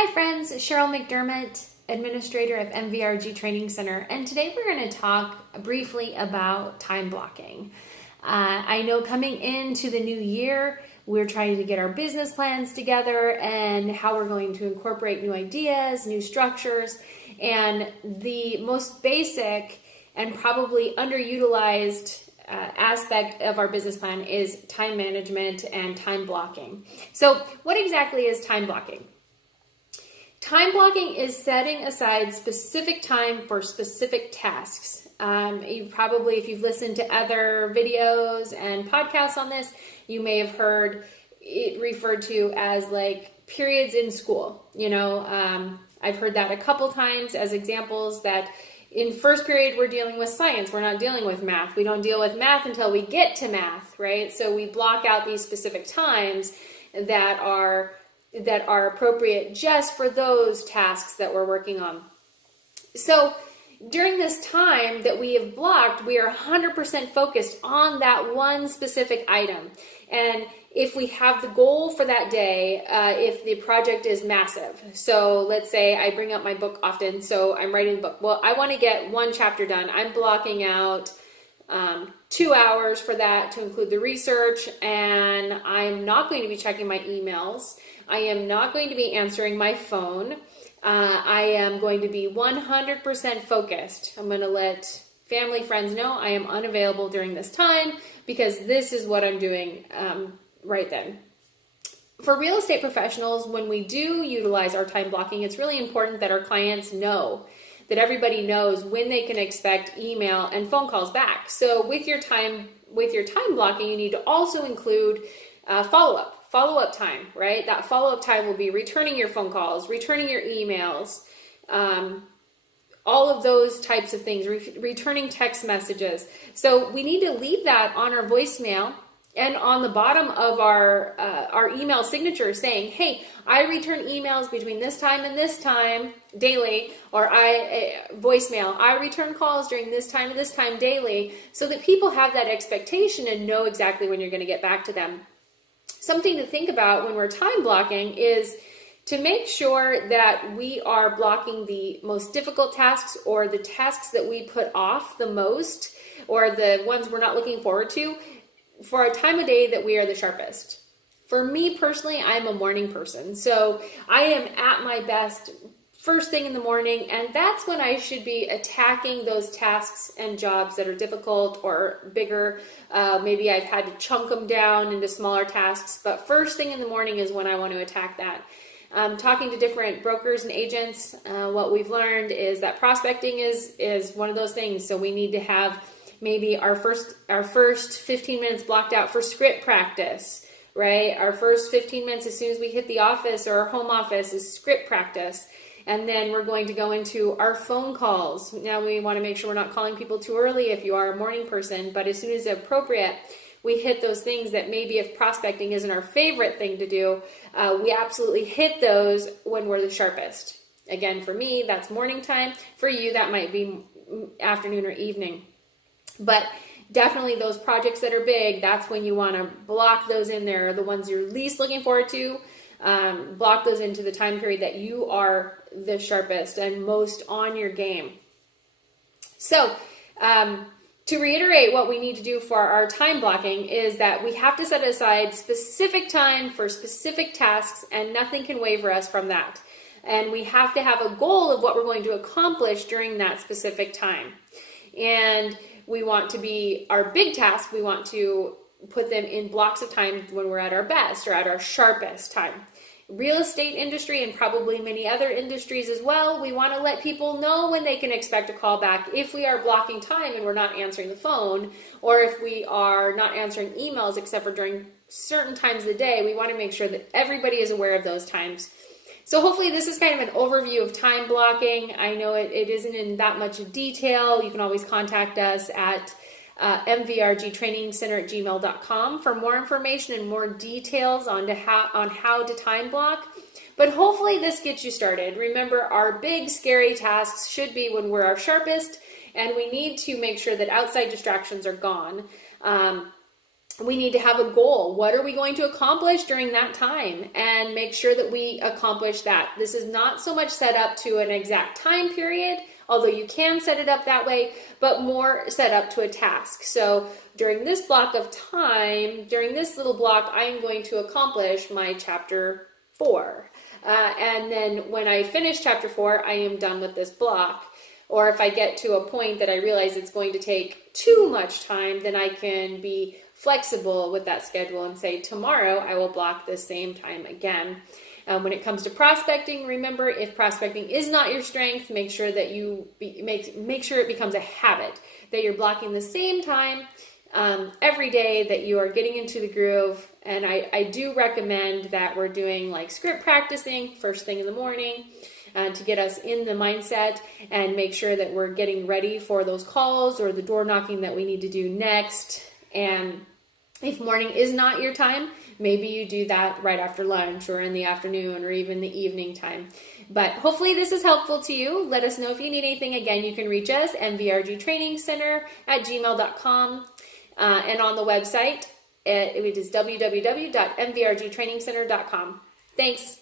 Hi friends, Cheryl McDermott, administrator of MVRG Training Center, and today we're going to talk briefly about time blocking. I know coming into the new year, we're trying to get our business plans together and how we're going to incorporate new ideas, new structures, and the most basic and probably underutilized aspect of our business plan is time management and time blocking. So what exactly is time blocking? Time blocking is setting aside specific time for specific tasks. You probably, if you've listened to other videos and podcasts on this, you may have heard it referred to as like periods in school. I've heard that a couple times as examples that in first period, we're dealing with science. We're not dealing with math. We don't deal with math until we get to math, right? So we block out these specific times that are appropriate just for those tasks that we're working on. So during this time that we have blocked, we are 100% focused on that one specific item. And if we have the goal for that day, if the project is massive, so let's say I bring up my book often, so I'm writing a book. Well, I want to get one chapter done. I'm blocking out 2 hours for that to include the research, and I'm not going to be checking my emails. I am not going to be answering my phone. I am going to be 100% focused. I'm going to let family, friends know I am unavailable during this time because this is what I'm doing right then. For real estate professionals, when we do utilize our time blocking, it's really important that our clients know, that everybody knows when they can expect email and phone calls back. So with your time blocking, you need to also include follow-up time, right? That follow-up time will be returning your phone calls, returning your emails, all of those types of things, returning text messages. So we need to leave that on our voicemail and on the bottom of our email signature saying, hey, I return emails between this time and this time daily, or voicemail, I return calls during this time and this time daily, so that people have that expectation and know exactly when you're going to get back to them. Something to think about when we're time blocking is to make sure that we are blocking the most difficult tasks or the tasks that we put off the most or the ones we're not looking forward to for a time of day that we are the sharpest. For me personally, I'm a morning person. So I am at my best first thing in the morning, and that's when I should be attacking those tasks and jobs that are difficult or bigger. Maybe I've had to chunk them down into smaller tasks, but first thing in the morning is when I want to attack that. Talking to different brokers and agents, what we've learned is that prospecting is one of those things. So we need to have maybe our first 15 minutes blocked out for script practice, right? Our first 15 minutes as soon as we hit the office or our home office is script practice. And then we're going to go into our phone calls. Now we want to make sure we're not calling people too early if you are a morning person, but as soon as appropriate, we hit those things that maybe if prospecting isn't our favorite thing to do, we absolutely hit those when we're the sharpest. Again, for me, that's morning time. For you, that might be afternoon or evening. But definitely those projects that are big, that's when you want to block those in there. The ones you're least looking forward to, block those into the time period that you are the sharpest and most on your game. So to reiterate, what we need to do for our time blocking is that we have to set aside specific time for specific tasks, and nothing can waver us from that. And we have to have a goal of what we're going to accomplish during that specific time. And we want to be our big task, we want to put them in blocks of time when we're at our best or at our sharpest time. Real estate industry and probably many other industries as well, we want to let people know when they can expect a call back if we are blocking time and we're not answering the phone, or if we are not answering emails except for during certain times of the day. We want to make sure that everybody is aware of those times. So hopefully this is kind of an overview of time blocking. I know it isn't in that much detail. You can always contact us at mvrgtrainingcenter@gmail.com for more information and more details on how to time block. But hopefully this gets you started. Remember, our big scary tasks should be when we're our sharpest, and we need to make sure that outside distractions are gone. we need to have a goal. What are we going to accomplish during that time? And make sure that we accomplish that. This is not so much set up to an exact time period, although you can set it up that way, but more set up to a task. So during this block of time, during this little block, I am going to accomplish my chapter 4. And then when I finish chapter 4, I am done with this block. Or if I get to a point that I realize it's going to take too much time, then I can be flexible with that schedule and say, tomorrow I will block the same time again. When it comes to prospecting, remember, if prospecting is not your strength, make sure that you make sure it becomes a habit, that you're blocking the same time every day, that you are getting into the groove. And I do recommend that we're doing like script practicing first thing in the morning to get us in the mindset and make sure that we're getting ready for those calls or the door knocking that we need to do next. And if morning is not your time, maybe you do that right after lunch or in the afternoon or even the evening time. But hopefully this is helpful to you. Let us know if you need anything. Again, you can reach us, mvrgtrainingcenter@gmail.com. And on the website, it is www.mvrgtrainingcenter.com. Thanks.